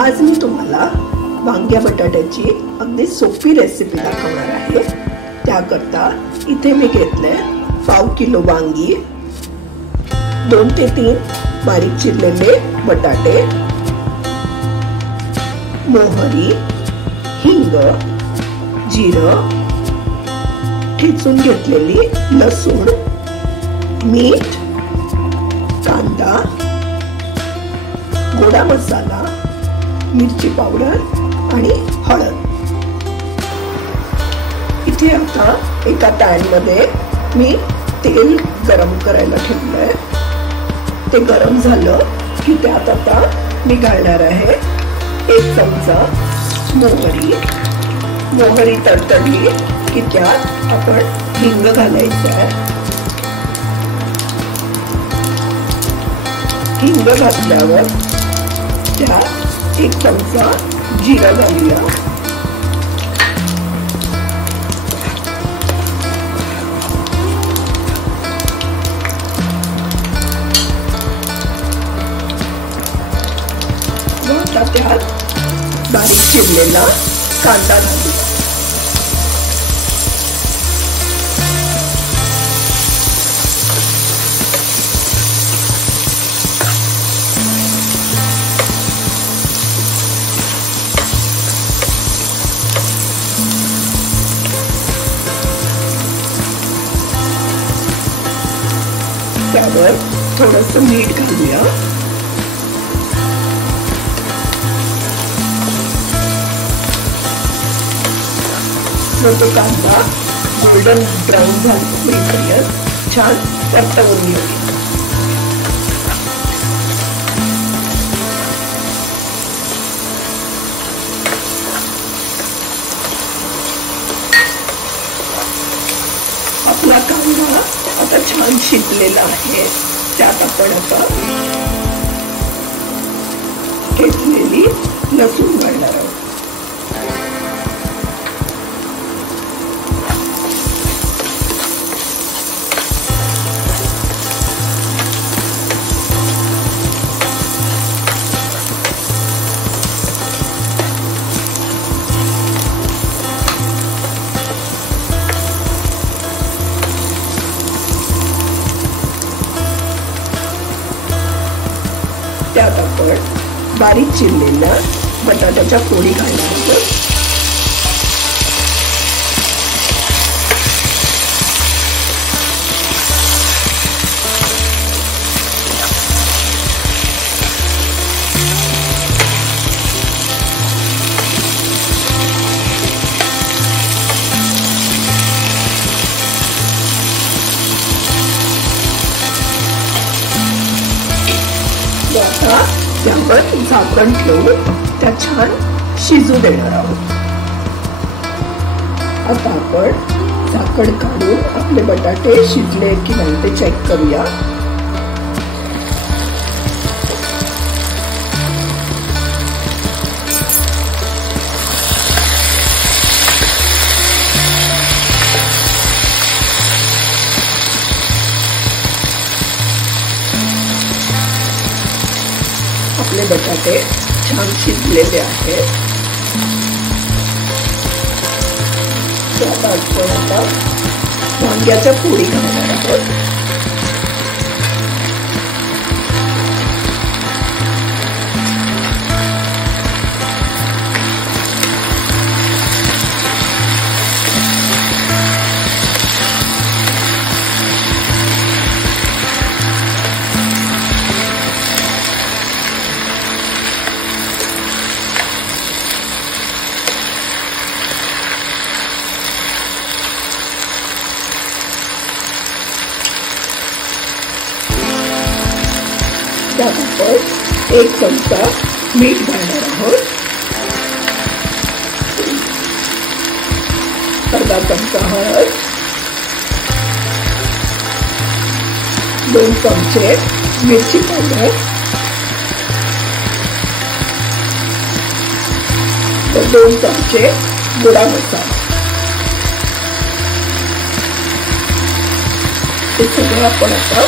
आज मी तुम्हाला वांग्या बटाट्याची अगदी सोपी रेसिपी दाखवणार आहे। त्याकरता इथे मी घेतले पाव किलो वांगी, 2 ते 3 बारीक चिरलेले बटाटे, मोहरी, हिंग, जिरं, ठेचून घेतलेली लसूण, मीठ, कांदा, गोडा मसाला, मिरची पावडर आणि हळद। इथे आता एका पॅन मध्ये मी तेल गरम करायला ठेवलंय। ते गरम झालं की त्यात आता मी घालणार आहे 1 चमचा मोहरी तडतडली की त्यात आपण हिंग घालायचं आहे। हिंग घातल्यावर त्यात 1 चमचा जिरा घालूया। आता त्यात बारीक चिरलेला कांदा घालूया। त्यावर थोडंसं मीठ घालूया। तो कांदा गोल्डन ब्राउन झाल्यापर्यंत छान परतवून घेऊया। आपला कांदा आता छान शिजलेला आहे। त्यात आपण आता घेतलेली लसूण घालणार आहोत। त्यात आपण बारीक चिरलेल्या बटाट्याच्या फोडी घालणार आहोत। आता त्यावर झाकण ठेवून त्या छान शिजू देणार आहोत। आता आपण झाकण काढून आपले बटाटे शिजले की नाही ते चेक करूया। आपले बटाटे छान शिजलेले आहेत। आता आपण वांग्याच्या फोडी घालणार आहोत। त्यात आपण 1 चमचा मीठ घालणार आहोत, अर्धा चमचा हळद, 2 चमचे मिरची पावडर, 2 चमचे गोडा मसाला। हे सगळं आपण आता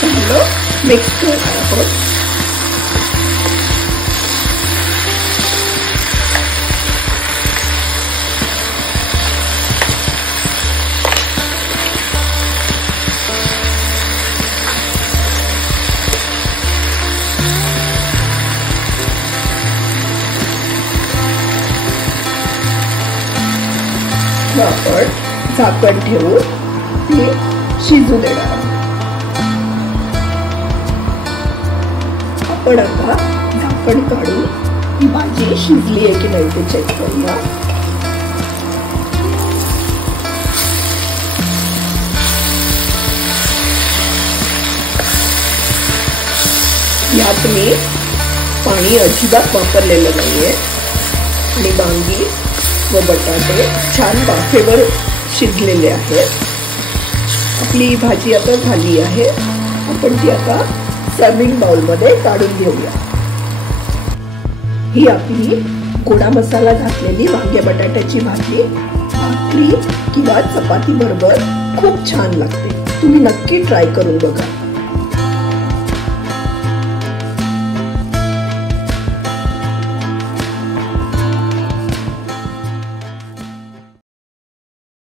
चांगलं मिक्स करणार आहोत। इथं आपण झाकण ठेवून ती शिजू देणार आहोत. आपण आता झाकण काढून ही भाजी शिजली आहे की नाही ते चेक करूया. यात मी पाणी अजिबात वापरलेलं नाहीये आणि वांगी व बटाटे छान वाफेवर शिजलेले आहेत. आपली भाजी आता झाली आहे. आपण ती आता सर्विंग बाउल मध्ये काढून घेऊया. ही आपली गोडा मसाला घातलेली वांगे बटाट्याची भाजी भाकरी किंवा चपाती बरोबर खूप छान लागते. तुम्ही नक्की ट्राय करून बघा.